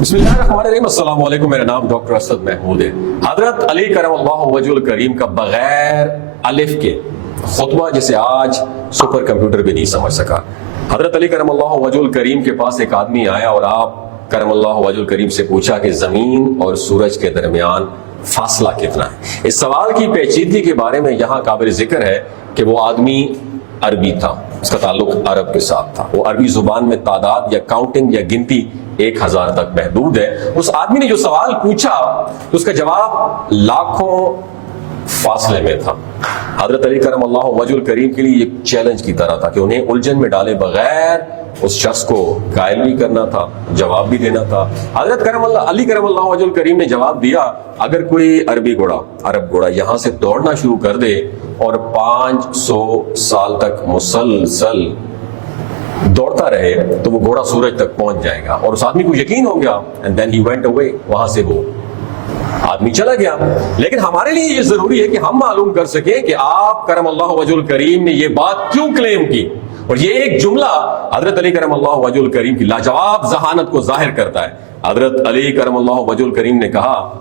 بسم اللہ الرحمن الرحیم۔ السلام علیکم، میرا نام ڈاکٹر اسد محمود ہے۔ حضرت علی کرم اللہ وجہ الکریم کا بغیر الف کے خطبہ جسے آج سپر کمپیوٹر بھی نہیں سمجھ سکا۔ حضرت علی کرم اللہ وجہ الکریم کے پاس ایک آدمی آیا اور آپ کرم اللہ وجہ الکریم سے پوچھا کہ زمین اور سورج کے درمیان فاصلہ کتنا ہے۔ اس سوال کی پیچیدگی کے بارے میں یہاں قابل ذکر ہے کہ وہ آدمی عربی تھا، اس کا تعلق عرب کے ساتھ تھا۔ وہ عربی زبان میں تعداد یا کاؤنٹنگ یا گنتی 1000 تک محدود ہے۔ اس آدمی نے جو سوال پوچھا تو اس کا جواب لاکھوں فاصلے میں تھا۔ حضرت علی کرم اللہ وجہ الکریم کے لیے ایک چیلنج کی طرح تھا کہ انہیں الجھن میں ڈالے بغیر اس شخص کو قائل بھی کرنا تھا، جواب بھی دینا تھا۔ حضرت علی کرم اللہ وجہ الکریم نے جواب دیا، اگر کوئی عرب گھوڑا یہاں سے دوڑنا شروع کر دے اور 500 سال تک مسلسل دوڑتا رہے تو وہ گھوڑا سورج تک پہنچ جائے گا۔ اور اس آدمی کو یقین ہو گیا، and then he went away، وہاں سے وہ آدمی چلا گیا۔ لیکن ہمارے لیے یہ ضروری ہے کہ ہم معلوم کر سکیں کہ آپ کرم اللہ وجہ الکریم نے یہ بات کیوں کلیم کی، اور یہ ایک جملہ حضرت علی کرم اللہ وجہ الکریم کی لاجواب ذہانت کو ظاہر کرتا ہے۔ حضرت علی کرم اللہ وجہ الکریم نے کہا،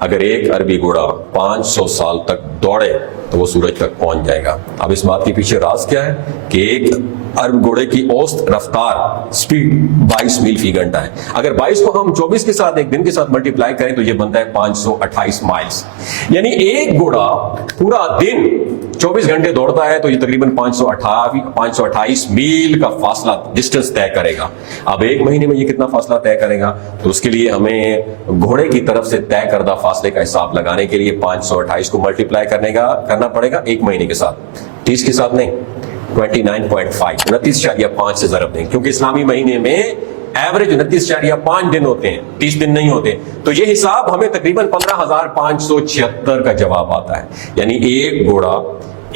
اگر ایک عربی گھوڑا 500 سال تک دوڑے تو وہ سورج تک پہنچ جائے گا۔ اب اس بات کے پیچھے راز کیا ہے کہ ایک عرب گھوڑے کی اوسط رفتار سپیڈ 22 میل فی گھنٹہ ہے۔ اگر 22 کو ہم 24 کے ساتھ ایک دن کے ساتھ ملٹیپلائی کریں تو یہ بنتا ہے 528 مائلز، یعنی ایک گھوڑا پورا دن 24 گھنٹے دوڑتا ہے تو یہ تقریباً 528 میل کا فاصلہ ڈسٹنس طے کرے گا۔ اب ایک مہینے میں یہ کتنا فاصلہ طے کرے گا؟ تو اس کے لیے ہمیں گھوڑے کی طرف سے طے کردہ فاصلے کا حساب لگانے کے لیے 528 کو ملٹیپلائی کرنا پڑے گا ایک مہینے کے ساتھ، 30 کے ساتھ نہیں، 29.5 29.5 سے ضرب دیں، کیونکہ اسلامی مہینے میں ایوریج 29.5 دن ہوتے ہیں، 30 دن نہیں ہوتے۔ تو یہ حساب ہمیں تقریباً 15,576 کا جواب آتا ہے، یعنی ایک گھوڑا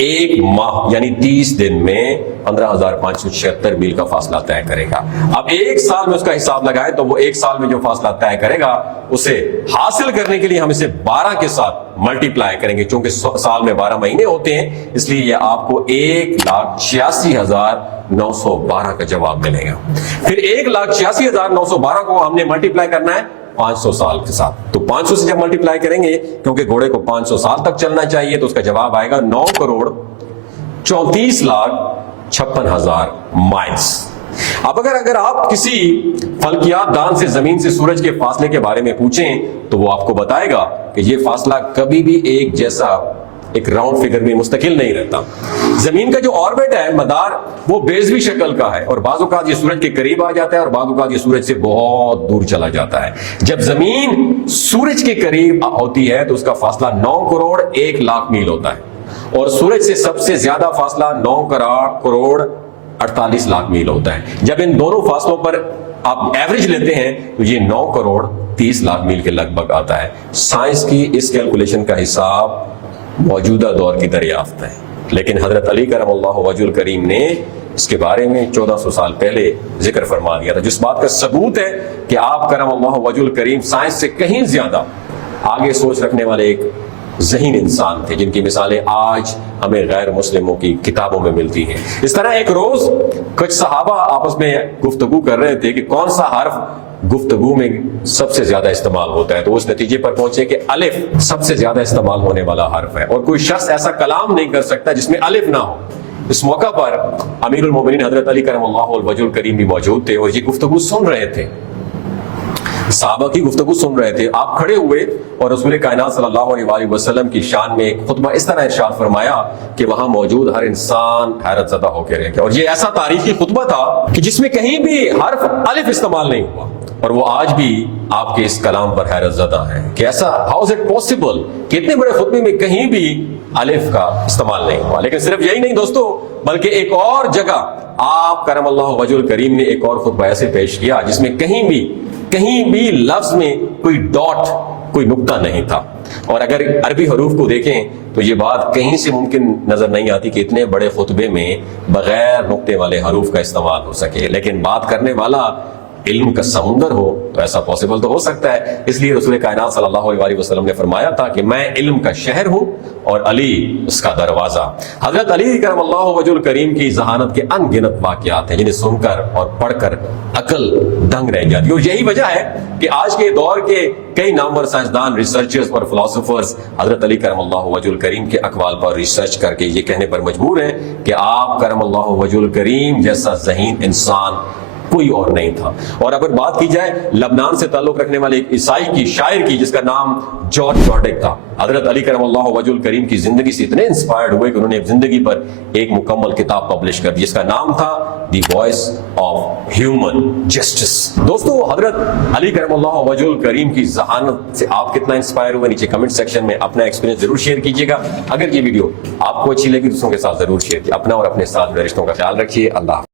ایک ماہ یعنی 30 دن میں 15,576 میل کا فاصلہ طے کرے گا۔ اب ایک سال میں اس کا حساب لگائے تو وہ ایک سال میں جو فاصلہ طے کرے گا اسے حاصل کرنے کے لیے ہم اسے 12 کے ساتھ ملٹیپلائی کریں گے، چونکہ سال میں 12 مہینے ہوتے ہیں، اس لیے یہ آپ کو 1,86,912 کا جواب ملے گا۔ پھر 1,86,912 کو ہم نے ملٹیپلائی کرنا ہے 500 سال کے ساتھ، تو 500 سے جب ملٹیپلائی کریں گے کیونکہ گھوڑے کو 500 سال تک چلنا چاہیے تو اس کا جواب آئے گا 9,34,56,000 مائلز۔ اب اگر آپ کسی فلکیات دان سے زمین سے سورج کے فاصلے کے بارے میں پوچھیں تو وہ آپ کو بتائے گا کہ یہ فاصلہ کبھی بھی ایک جیسا ایک راؤنڈ فگر میں مستقل نہیں رہتا۔ زمین کا جو آربٹ ہے، مدار، وہ بیضوی شکل کا ہے، اور بعض اوقات یہ سورج کے قریب آ جاتا ہے اور بعض اوقات یہ سورج سے بہت دور چلا جاتا ہے۔ جب زمین سورج کے قریب ہوتی ہے تو اس کا فاصلہ 9,01,00,000 میل ہوتا ہے، اور سورج سے سب سے زیادہ فاصلہ 9,48,00,000 میل ہوتا ہے۔ جب ان دونوں فاصلوں پر آپ ایوریج لیتے ہیں تو یہ 9,30,00,000 میل کے لگ بھگ آتا ہے۔ سائنس کی اس کیلکولیشن کا حساب موجودہ دور کی دریافت ہے، لیکن حضرت علی کرم اللہ وجہ الکریم نے اس کے بارے میں 1400 سال پہلے ذکر فرما دیا تھا، جس بات کا ثبوت ہے کہ آپ کرم اللہ وجہ الکریم سائنس سے کہیں زیادہ آگے سوچ رکھنے والے ایک ذہین انسان تھے، جن کی مثالیں آج ہمیں غیر مسلموں کی کتابوں میں ملتی ہیں۔ اس طرح ایک روز کچھ صحابہ آپس میں گفتگو کر رہے تھے کہ کون سا حرف گفتگو میں سب سے زیادہ استعمال ہوتا ہے، تو اس نتیجے پر پہنچے کہ الف سب سے زیادہ استعمال ہونے والا حرف ہے، اور کوئی شخص ایسا کلام نہیں کر سکتا جس میں الف نہ ہو۔ اس موقع پر امیر المومنین حضرت علی کرم اللہ وجہ الکریم بھی موجود تھے اور یہ گفتگو سن رہے تھے، صحابہ کی گفتگو سن رہے تھے۔ آپ کھڑے ہوئے اور رسول کائنات صلی اللہ علیہ وسلم کی شان میں ایک خطبہ اس طرح ارشاد فرمایا کہ وہاں موجود ہر انسان حیرت زدہ ہو کے رہ گیا، اور یہ ایسا تاریخی خطبہ تھا کہ جس میں کہیں بھی حرف الف استعمال نہیں ہوا، اور وہ آج بھی آپ کے اس کلام پر حیرت زدہ ہے کہ ایسا ہاؤ از اٹ پاسبل کہ اتنے بڑے خطبے میں کہیں بھی الف کا استعمال نہیں ہوا۔ لیکن صرف یہی نہیں دوستو، بلکہ ایک اور جگہ آپ کرم اللہ وجہ الکریم نے ایک اور خطبہ ایسے پیش کیا جس میں کہیں بھی لفظ میں کوئی ڈاٹ، کوئی نقطہ نہیں تھا۔ اور اگر عربی حروف کو دیکھیں تو یہ بات کہیں سے ممکن نظر نہیں آتی کہ اتنے بڑے خطبے میں بغیر نقطے والے حروف کا استعمال ہو سکے، لیکن بات کرنے والا علم کا سمندر ہو تو ایسا پاسبل تو ہو سکتا ہے۔ اس لیے رسول کائنات صلی اللہ علیہ وسلم نے فرمایا تھا کہ میں علم کا شہر ہوں اور علی اس کا دروازہ۔ حضرت علی کرم اللہ وجہ الکریم کی ذہانت کے ان گنت واقعات ہیں جنہیں سن کر اور پڑھ کر عقل دنگ رہ جاتی ہے. اور یہی وجہ ہے کہ آج کے دور کے کئی نامور سائنسدان، ریسرچرز اور فلاسفرز حضرت علی کرم اللہ وجہ الکریم کے اقوال پر ریسرچ کر کے یہ کہنے پر مجبور ہیں کہ آپ کرم اللہ وجہ الکریم جیسا ذہین انسان کوئی اور نہیں تھا. اور اگر بات کی جائے لبنان سے تعلق رکھنے والے ایک عیسائی کی شاعر کی جس کا نام جارج جارڈک تھا، حضرت علی کرم اللہ وجہ الکریم کی زندگی سے اتنے انسپائرڈ ہوئے کہ انہوں نے زندگی پر ایک مکمل کتاب پبلش کر دی جس کا نام تھا دی وائس آف ہیومن جسٹس. دوستو، حضرت علی کرم اللہ وجہ الکریم کی ذہانت سے آپ کتنا انسپائر ہوئے؟ نیچے کمنٹ سیکشن میں اپنا ایکسپیرینس ضرور شیئر کیجیے گا. اگر یہ ویڈیو آپ کو اچھی لگی دوستوں کے ساتھ ضرور شیئر کیجیے. اپنا اور اپنے ساتھ رشتوں کا خیال رکھیے. اللہ حافظ.